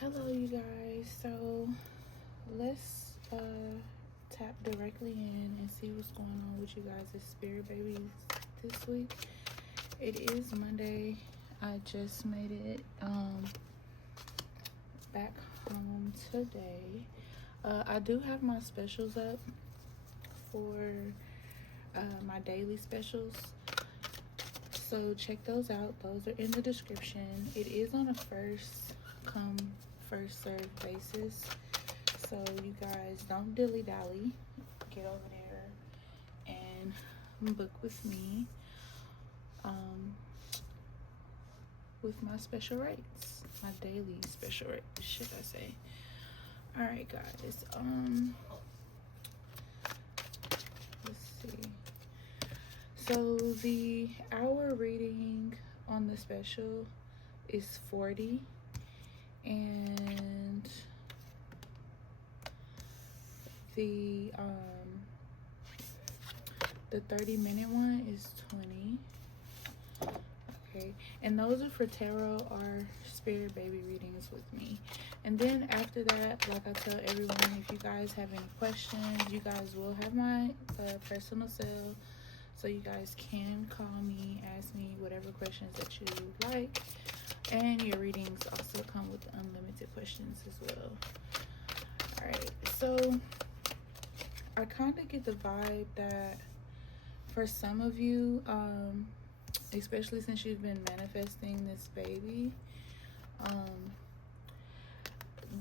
Hello you guys, so let's tap directly in and see what's going on with you guys as spirit babies this week. It is Monday. I just made it back home today. I do have my specials up for my daily specials, so check those out. Those are in the description. It is on a first come first serve basis, so you guys don't dilly dally, get over there and book with me with my special rates, my daily special rates, should I say. All right guys, let's see. So the hour reading on the special is 40, and the 30-minute one is 20. Okay, and those are for tarot or spirit baby readings with me. And then after that, like I tell everyone, if you guys have any questions, you guys will have my personal cell, so you guys can call me, ask me whatever questions that you like. And your readings also come with unlimited questions as well. All right, so I kind of get the vibe that for some of you, especially since you've been manifesting this baby,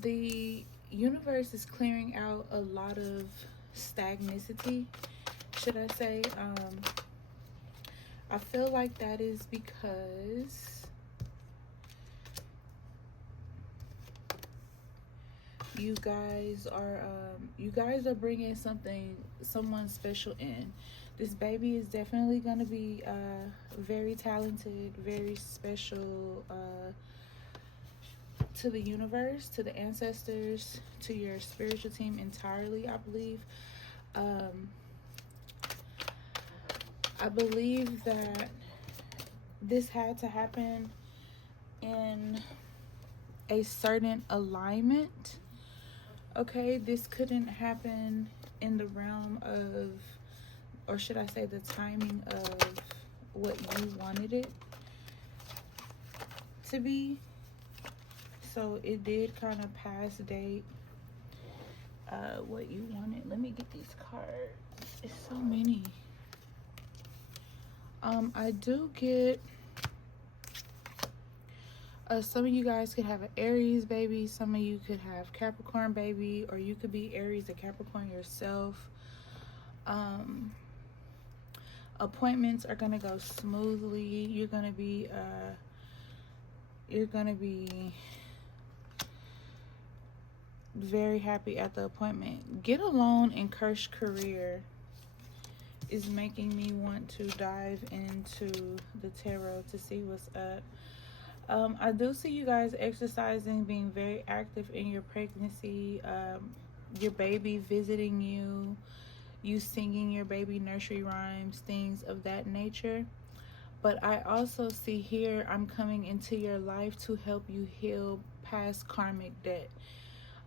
the universe is clearing out a lot of stagnicity, should I say. I feel like that is because you guys are bringing someone special in. This baby is definitely going to be very talented, very special to the universe, to the ancestors, to your spiritual team entirely, I believe. I believe that this had to happen in a certain alignment. Okay, this couldn't happen in the realm of, or should I say the timing of what you wanted it to be. So it did kind of pass date what you wanted. Let me get these cards. It's so many. I do get some of you guys could have an Aries baby, some of you could have Capricorn baby, or you could be Aries or Capricorn yourself. Appointments are gonna go smoothly. You're gonna be very happy at the appointment. Get alone and cursed career is making me want to dive into the tarot to see what's up. I do see you guys exercising, being very active in your pregnancy, your baby visiting you, you singing your baby nursery rhymes, things of that nature. But I also see here, I'm coming into your life to help you heal past karmic debt.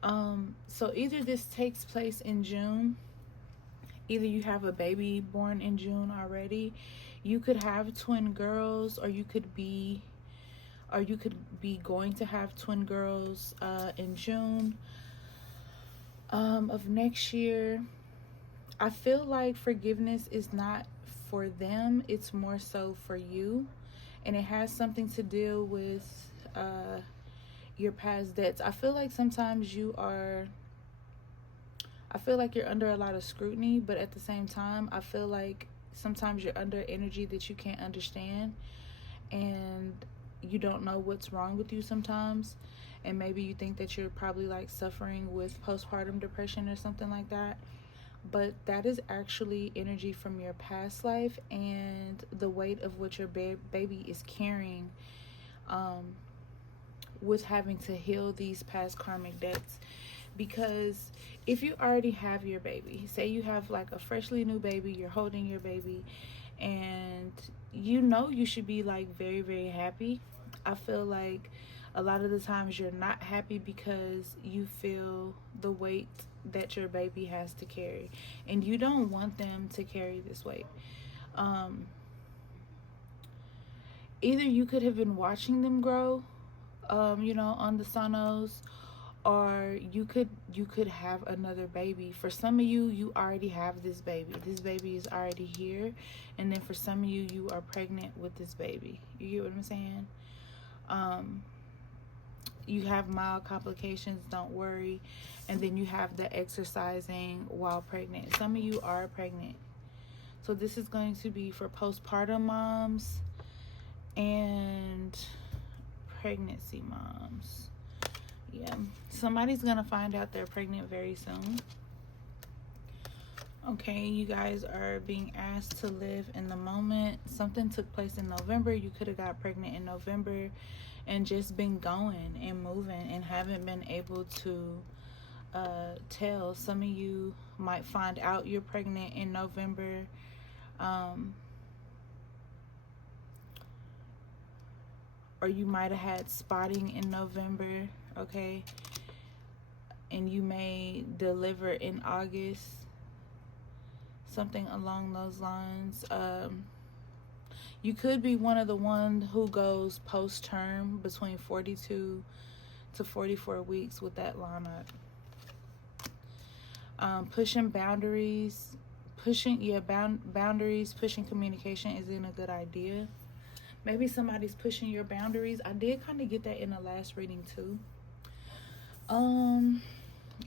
So either this takes place in June, either you have a baby born in June already, you could have twin girls, or you could be going to have twin girls in June of next year. I feel like forgiveness is not for them, it's more so for you, and it has something to do with your past debts. I feel like sometimes you're under a lot of scrutiny, but at the same time, I feel like sometimes you're under energy that you can't understand, and you don't know what's wrong with you sometimes, and maybe you think that you're probably like suffering with postpartum depression or something like that, but that is actually energy from your past life and the weight of what your baby is carrying with having to heal these past karmic debts. Because if you already have your baby, say you have like a freshly new baby, you're holding your baby, and you know you should be like very, very happy. I feel like a lot of the times you're not happy because you feel the weight that your baby has to carry, and you don't want them to carry this weight. Either you could have been watching them grow, on the sonos, or you could have another baby. For some of you already have this baby. This baby is already here, and then for some of you are pregnant with this baby. You get what I'm saying? You have mild complications, don't worry. And then you have the exercising while pregnant. Some of you are pregnant. So this is going to be for postpartum moms and pregnancy moms. Yeah, somebody's gonna find out they're pregnant very soon. Okay, you guys are being asked to live in the moment. Something took place in November. You could have got pregnant in November and just been going and moving and haven't been able to tell. Some of you might find out you're pregnant in November. Or you might have had spotting in November, okay? And you may deliver in August. Something along those lines. You could be one of the ones who goes post-term between 42 to 44 weeks with that lineup. Pushing boundaries. Boundaries, pushing communication isn't a good idea. Maybe somebody's pushing your boundaries. I did kind of get that in the last reading too.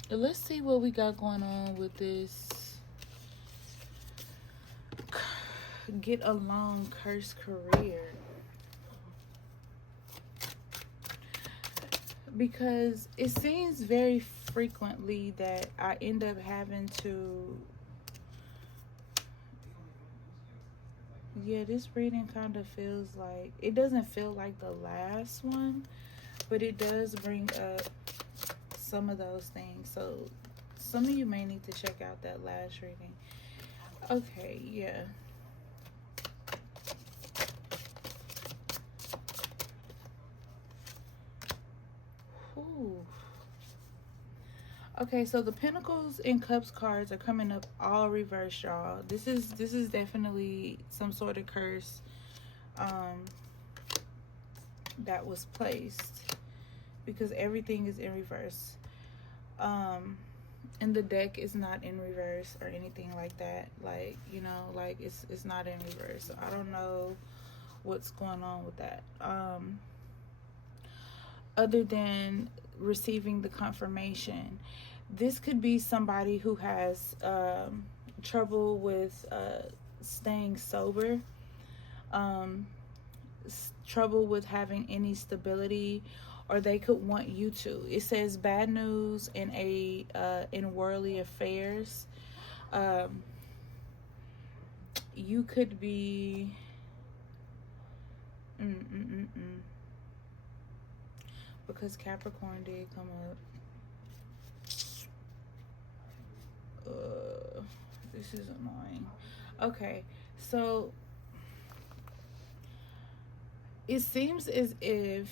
Let's see what we got going on with this get along cursed career. Because it seems very frequently that I end up having to... Yeah, this reading kind of feels like... It doesn't feel like the last one, but it does bring up some of those things. So some of you may need to check out that last reading. Okay, yeah. Ooh. Okay, so the Pentacles and Cups cards are coming up all reversed, y'all. This is definitely some sort of curse that was placed, because everything is in reverse. And the deck is not in reverse or anything like that. Like, like it's not in reverse. So I don't know what's going on with that. Other than receiving the confirmation, this could be somebody who has trouble with staying sober, trouble with having any stability, or they could want you to. It says bad news in worldly affairs. You could be because Capricorn did come up. This is annoying. Okay, so it seems as if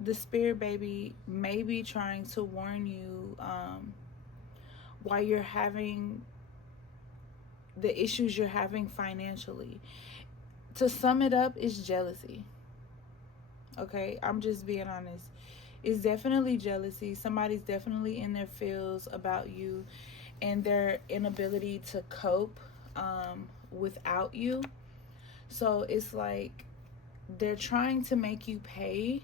the spirit baby may be trying to warn you why you're having the issues you're having financially. To sum it up, it's jealousy. Okay, I'm just being honest. It's definitely jealousy. Somebody's definitely in their feels about you and their inability to cope without you. So it's like they're trying to make you pay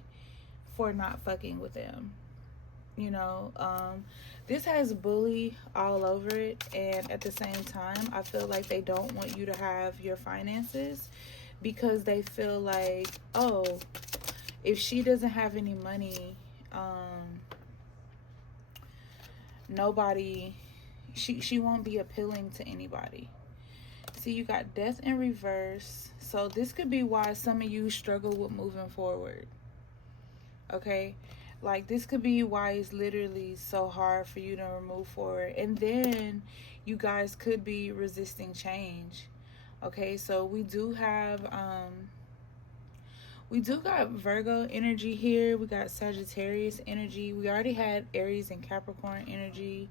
for not fucking with them. This has bully all over it, and at the same time I feel like they don't want you to have your finances, because they feel like, oh, if she doesn't have any money, nobody, she won't be appealing to anybody. See, you got death in reverse. So this could be why some of you struggle with moving forward. Okay, like this could be why it's literally so hard for you to move forward. And then you guys could be resisting change. Okay, so we do have We do got Virgo energy here. We got Sagittarius energy. We already had Aries and Capricorn energy.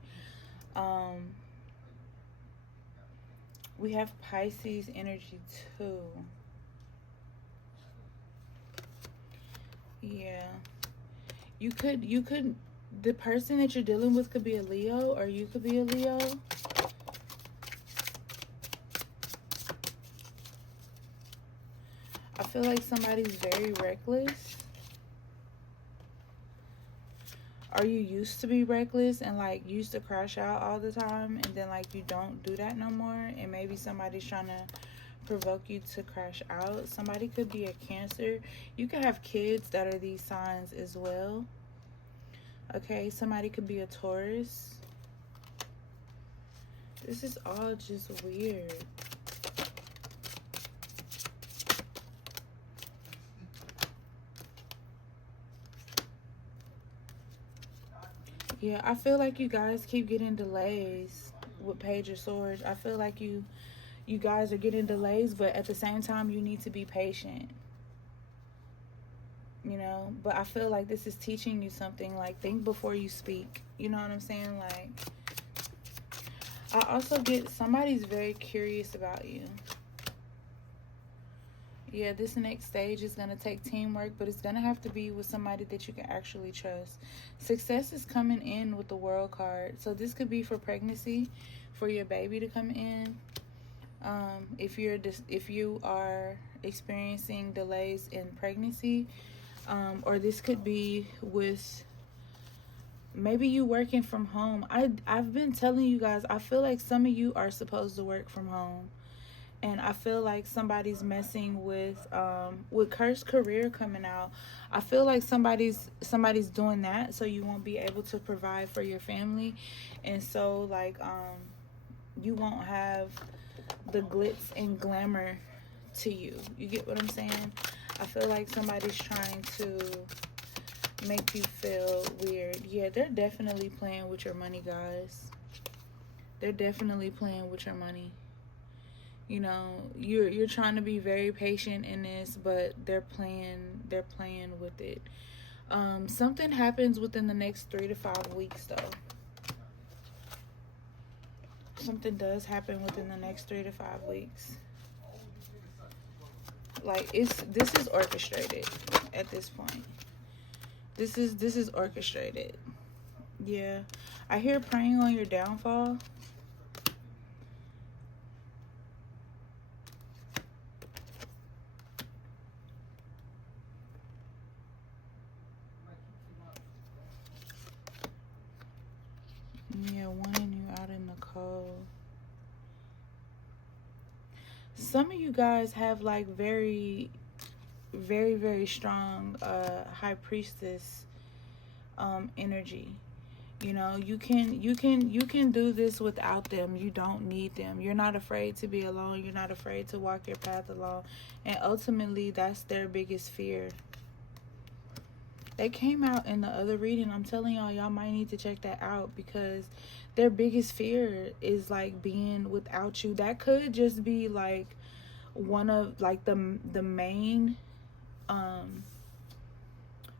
We have Pisces energy too. Yeah. You could, the person that you're dealing with could be a Leo, or you could be a Leo. I feel like somebody's very reckless. Are you used to be reckless and like used to crash out all the time, and then like you don't do that no more, and maybe somebody's trying to provoke you to crash out? Somebody could be a Cancer. You could have kids that are these signs as well. Okay, somebody could be a Taurus. This is all just weird. Yeah, I feel like you guys keep getting delays with Page of Swords. I feel like you guys are getting delays, but at the same time, you need to be patient. You know, but I feel like this is teaching you something. Like, think before you speak. You know what I'm saying? Like, I also get somebody's very curious about you. Yeah, this next stage is going to take teamwork, but it's going to have to be with somebody that you can actually trust. Success is coming in with the World card. So this could be for pregnancy, for your baby to come in. If you are experiencing delays in pregnancy, or this could be with maybe you working from home. I've been telling you guys, I feel like some of you are supposed to work from home. And I feel like somebody's messing with cursed career coming out. I feel like somebody's doing that so you won't be able to provide for your family. And so like you won't have the glitz and glamour to you. You get what I'm saying? I feel like somebody's trying to make you feel weird. Yeah, they're definitely playing with your money, guys. They're definitely playing with your money. You know, you're trying to be very patient in this, but they're playing with it. Something happens within the next 3 to 5 weeks though. Something does happen within the next 3 to 5 weeks. Like this is orchestrated at this point. This is orchestrated. Yeah. I hear praying on your downfall. Yeah, wanting you out in the cold. Some of you guys have like very, very, very strong high priestess energy. You know, you can do this without them. You don't need them. You're not afraid to be alone. You're not afraid to walk your path alone. And ultimately, that's their biggest fear. They came out in the other reading. I'm telling y'all might need to check that out, because their biggest fear is like being without you. That could just be like one of like the main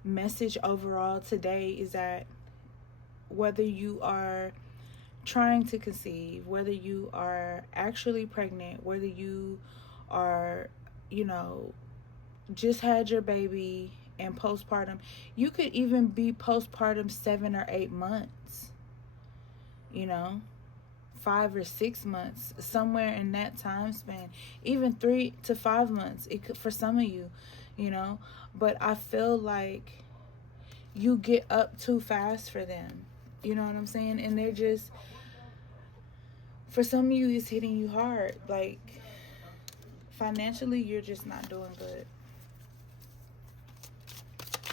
message overall today is that whether you are trying to conceive, whether you are actually pregnant, whether you are, you know, just had your baby and postpartum, you could even be postpartum 7 or 8 months, you know, 5 or 6 months, somewhere in that time span, even 3 to 5 months. It could for some of you, you know, but I feel like you get up too fast for them. You know what I'm saying? And they're just, for some of you, it's hitting you hard. Like, financially, you're just not doing good.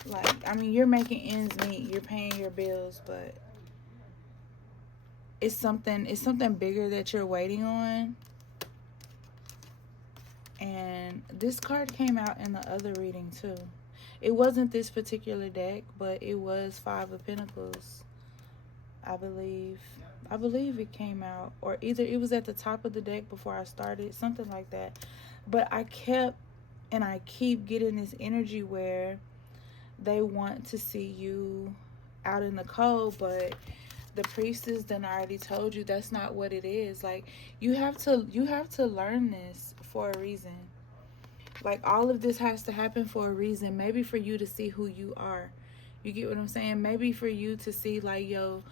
Like, I mean, you're making ends meet. You're paying your bills, but it's something bigger that you're waiting on. And this card came out in the other reading, too. It wasn't this particular deck, but it was 5 of Pentacles. I believe it came out, or either it was at the top of the deck before I started, something like that. But I kept And I keep getting this energy where they want to see you out in the cold, but the priestess done already told you that's not what it is. Like, you have to learn this for a reason. Like, all of this has to happen for a reason. Maybe for you to see who you are. You get what I'm saying? Maybe for you to see, like, yo,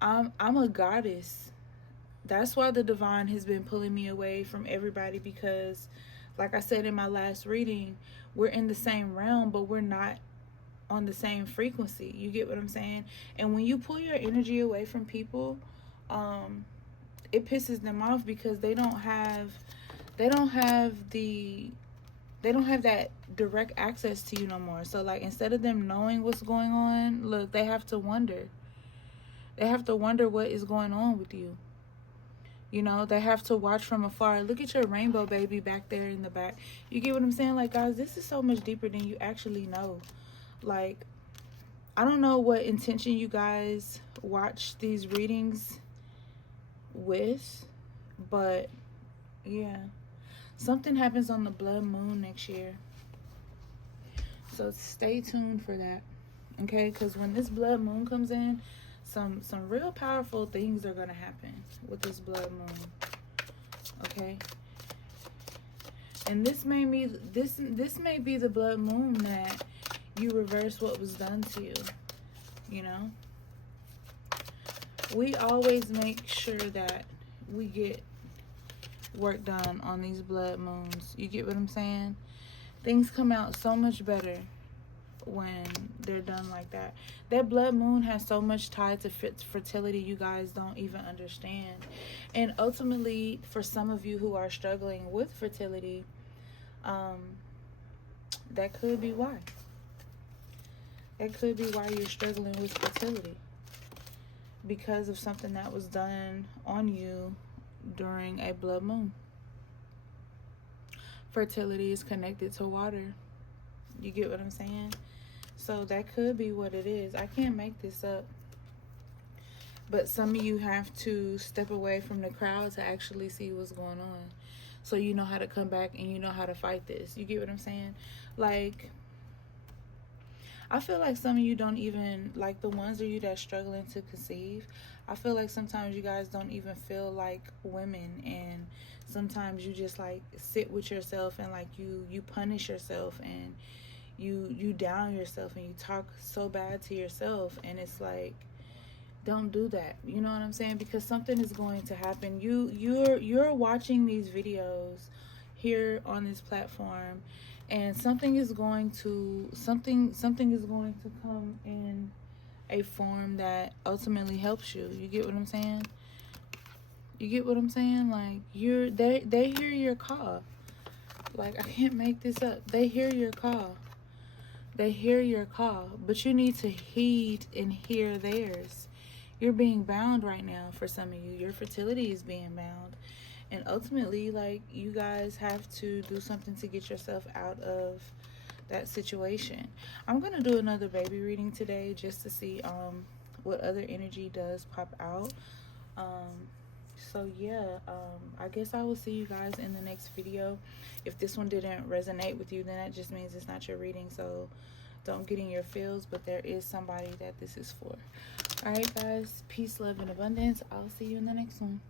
I'm a goddess. That's why the divine has been pulling me away from everybody, because, like I said in my last reading, we're in the same realm, but we're not on the same frequency. You get what I'm saying? And when you pull your energy away from people, it pisses them off, because they don't have that direct access to you no more. So, like, instead of them knowing what's going on, look, they have to wonder. They have to wonder what is going on with you. You know, they have to watch from afar. Look at your rainbow baby back there in the back. You get what I'm saying? Like, guys, this is so much deeper than you actually know. Like, I don't know what intention you guys watch these readings with, but yeah, something happens on the blood moon next year. So stay tuned for that, okay? Because when this blood moon comes in, some real powerful things are gonna happen with this blood moon, okay? And this may be the blood moon that you reverse what was done to you. You know, we always make sure that we get work done on these blood moons. You get what I'm saying? Things come out so much better when they're done like that. That blood moon has so much tied to fertility, you guys don't even understand. And ultimately, for some of you who are struggling with fertility, that could be why. That could be why you're struggling with fertility, because of something that was done on you during a blood moon. Fertility is connected to water. You get what I'm saying? So that could be what it is. I can't make this up. But some of you have to step away from the crowd to actually see what's going on. So you know how to come back and you know how to fight this. You get what I'm saying? Like, I feel like some of you don't even, like, the ones of you that's struggling to conceive, I feel like sometimes you guys don't even feel like women, and sometimes you just, like, sit with yourself and, like, you punish yourself, and you down yourself, and you talk so bad to yourself, and it's like, don't do that. You know what I'm saying? Because something is going to happen. You're watching these videos here on this platform, and something is going to come in a form that ultimately helps you. You get what I'm saying? You get what I'm saying? Like, they hear your call. Like, I can't make this up. They hear your call. They hear your call, but you need to heed and hear theirs. You're being bound right now for some of you. Your fertility is being bound. And ultimately, like, you guys have to do something to get yourself out of that situation. I'm going to do another baby reading today just to see what other energy does pop out. So yeah, I guess I will see you guys in the next video. If this one didn't resonate with you, then that just means it's not your reading. So don't get in your feels, but there is somebody that this is for. All right, guys. Peace, love, and abundance. I'll see you in the next one.